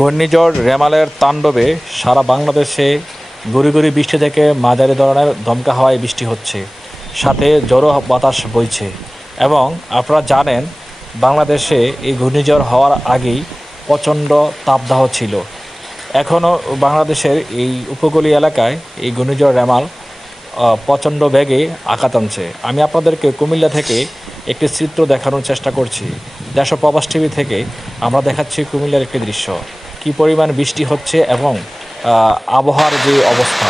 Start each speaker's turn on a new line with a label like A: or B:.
A: ঘূর্ণিঝড় রেমালের তাণ্ডবে সারা বাংলাদেশে গুড়ি গুড়ি বৃষ্টি থেকে মাঝারি ধরনের দমকা হাওয়ায় বৃষ্টি হচ্ছে। সাথে জড়ো বাতাস বইছে। এবং আপনারা জানেন, বাংলাদেশে এই ঘূর্ণিঝড় হওয়ার আগেই প্রচণ্ড তাপদাহ ছিল। এখনও বাংলাদেশের এই উপকূলীয় এলাকায় এই ঘূর্ণিঝড় রেমাল প্রচণ্ড বেগে আঘাত আনছে। আমি আপনাদেরকে কুমিল্লা থেকে একটি চিত্র দেখানোর চেষ্টা করছি। দেশ প্রবাস টিভি থেকে আমরা দেখাচ্ছি কুমিল্লার একটি দৃশ্য। কি পরিমাণ বৃষ্টি হচ্ছে এবং আবহাওয়ার যে অবস্থা।